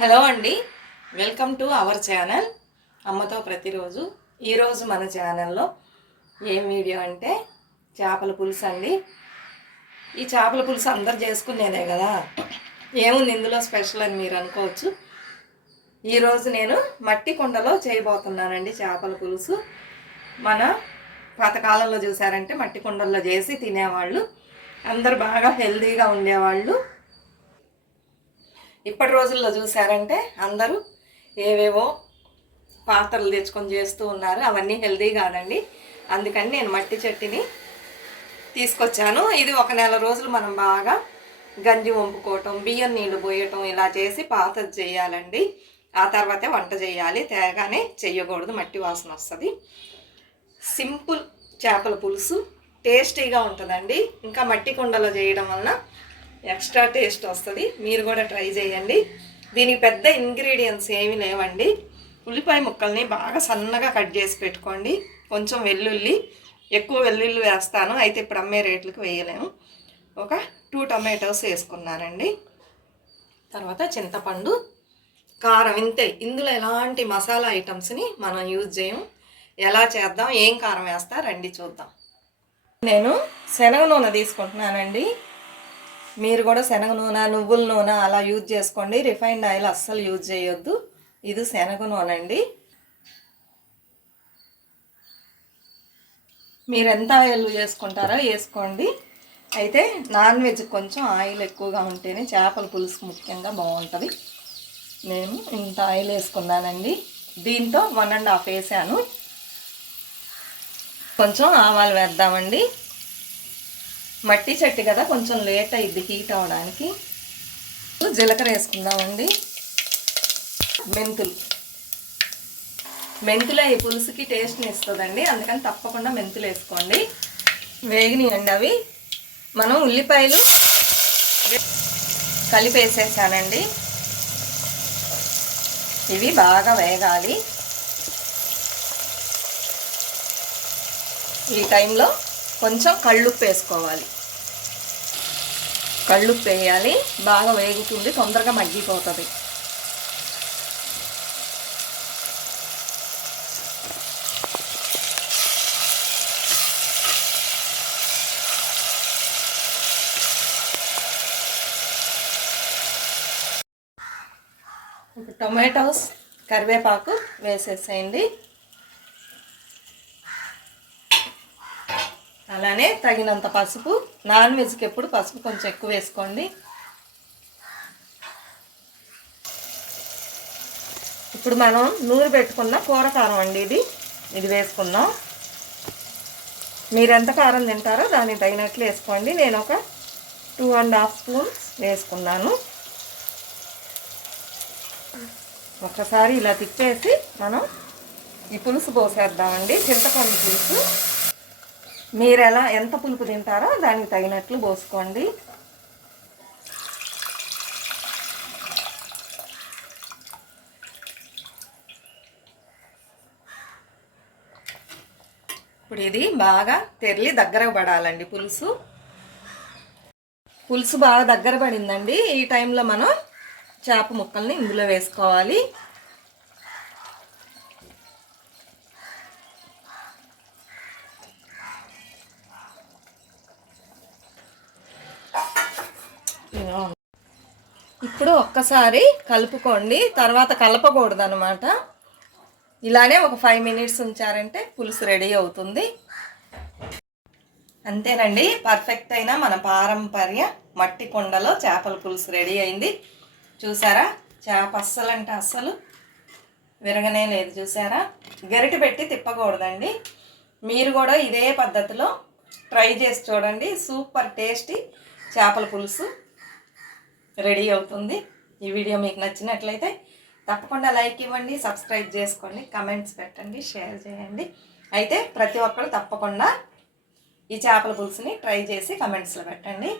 Hello అండి, welcome to our channel అమ్మతో ప్రతిరోజు. ఈరోజు మన ఛానల్లో ఏం వీడియో అంటే చేపల పులుసు అండి. ఈ చేపల పులుసు అందరు చేసుకునేదే కదా, ఏముంది ఇందులో స్పెషల్ అని మీరు అనుకోవచ్చు. ఈరోజు నేను మట్టి కుండలో చేయబోతున్నానండి చేపల పులుసు. మన పాతకాలంలో చూసారంటే మట్టి కుండల్లో చేసి తినేవాళ్ళు, అందరు బాగా హెల్తీగా ఉండేవాళ్ళు. ఇప్పటి రోజుల్లో చూసారంటే అందరూ ఏవేవో పాత్రలు తెచ్చుకొని చేస్తూ ఉన్నారు. అవన్నీ హెల్తీ కాదండి. అందుకని నేను మట్టి చట్టిని తీసుకొచ్చాను. ఇది ఒక నెల రోజులు మనం బాగా గంజి వంపుకోవటం, బియ్యం నీళ్ళు పోయటం ఇలా చేసి పాతది చేయాలండి. ఆ తర్వాతే వంట చేయాలి. తేగానే చెయ్యకూడదు, మట్టి వాసన వస్తుంది. సింపుల్ చేపల పులుసు టేస్టీగా ఉంటుందండి. ఇంకా మట్టి కుండలో చేయడం వలన ఎక్స్ట్రా టేస్ట్ వస్తుంది. మీరు కూడా ట్రై చేయండి. దీనికి పెద్ద ఇంగ్రీడియంట్స్ ఏమీ లేవండి. ఉల్లిపాయ ముక్కల్ని బాగా సన్నగా కట్ చేసి పెట్టుకోండి. కొంచెం వెల్లుల్లి, ఎక్కువ వెల్లుల్లి వేస్తాను, అయితే ఇప్పుడు అమ్మే రేట్లకు వేయలేము. ఒక 2 టొమాటోస్ వేసుకున్నానండి. తర్వాత చింతపండు, కారం, ఇంతే. ఇందులో ఎలాంటి మసాలా ఐటమ్స్ని మనం యూజ్ చేయము. ఎలా చేద్దాం, ఏం కారం వేస్తా రండి చూద్దాం. నేను శనగ నూనె తీసుకుంటున్నానండి. మీరు కూడా శనగ నూనె, నువ్వుల నూనె అలా యూజ్ చేసుకోండి. రిఫైన్డ్ ఆయిల్ అస్సలు యూజ్ చేయొద్దు. ఇది శనగ నూనె అండి. మీరు ఎంత ఆయిల్ చేసుకుంటారో వేసుకోండి. అయితే నాన్ వెజ్ కొంచెం ఆయిల్ ఎక్కువగా ఉంటేనే చేపల పులుసు ముఖ్యంగా బాగుంటుంది. నేను ఇంత ఆయిల్ వేసుకున్నానండి. దీంతో 1.5 వేసాను. కొంచెం ఆవాలు వేద్దామండి. మట్టి చట్టి కదా, కొంచెం లేట్ అయ్యిద్ది హీట్ అవ్వడానికి. జీలకర్ర వేసుకుందామండి. మెంతులు ఈ పులుసుకి టేస్ట్ని ఇస్తుందండి, అందుకని తప్పకుండా మెంతులు వేసుకోండి. వేగినాయండి అవి. మనం ఉల్లిపాయలు కలిపేసేసానండి. ఇవి బాగా వేగాలి. ఈ టైంలో కొంచెం కళ్ళుప్పు వేసుకోవాలి. కళ్ళుప్పు వేయాలి. బాగా వేగుతుంది, తొందరగా మగ్గిపోతుంది. ఇప్పుడు టొమాటోస్, కరివేపాకు వేసేసేయండి. అలానే తగినంత పసుపు. నాన్ వెజ్కి ఎప్పుడు పసుపు కొంచెం ఎక్కువ వేసుకోండి. ఇప్పుడు మనం నూనె పెట్టుకున్న కూర కారం అండి ఇది వేసుకుందాం. మీరు ఎంత కారం తింటారో దానికి తగినట్లు వేసుకోండి. నేను ఒక 2.5 స్పూన్స్ వేసుకున్నాను. ఒకసారి ఇలా తిప్పేసి మనం ఈ పులుసు పోసేద్దామండి. చింతపండు పులుసు మీరు ఎంత పులుపు తింటారో దానికి తగినట్లు పోసుకోండి. ఇప్పుడు ఇది బాగా తెరలి దగ్గరకు పడాలండి. పులుసు బాగా దగ్గర పడిందండి. ఈ టైంలో మనం చేప ముక్కల్ని ఇందులో వేసుకోవాలి. ఇప్పుడు ఒక్కసారి కలుపుకోండి. తర్వాత కలపకూడదు అనమాట. ఇలానే ఒక 5 మినిట్స్ ఉంచారంటే పులుసు రెడీ అవుతుంది. అంతేనండి, పర్ఫెక్ట్ అయిన మన పారంపర్య మట్టి కుండలో చేపల పులుసు రెడీ అయింది. చూసారా, చేప అస్సలంటే అస్సలు విరగనే లేదు. చూసారా, గరిటె పెట్టి తిప్పకూడదండి. మీరు కూడా ఇదే పద్ధతిలో ట్రై చేసి చూడండి. సూపర్ టేస్టీ చేపల పులుసు రెడీ అవుతుంది. ఈ వీడియో మీకు నచ్చినట్లయితే తప్పకుండా లైక్ ఇవ్వండి, సబ్స్క్రైబ్ చేసుకోండి, కమెంట్స్ పెట్టండి, షేర్ చేయండి. అయితే ప్రతి ఒక్కరు తప్పకుండా ఈ చేపల పులుసుని ట్రై చేసి కమెంట్స్లో పెట్టండి.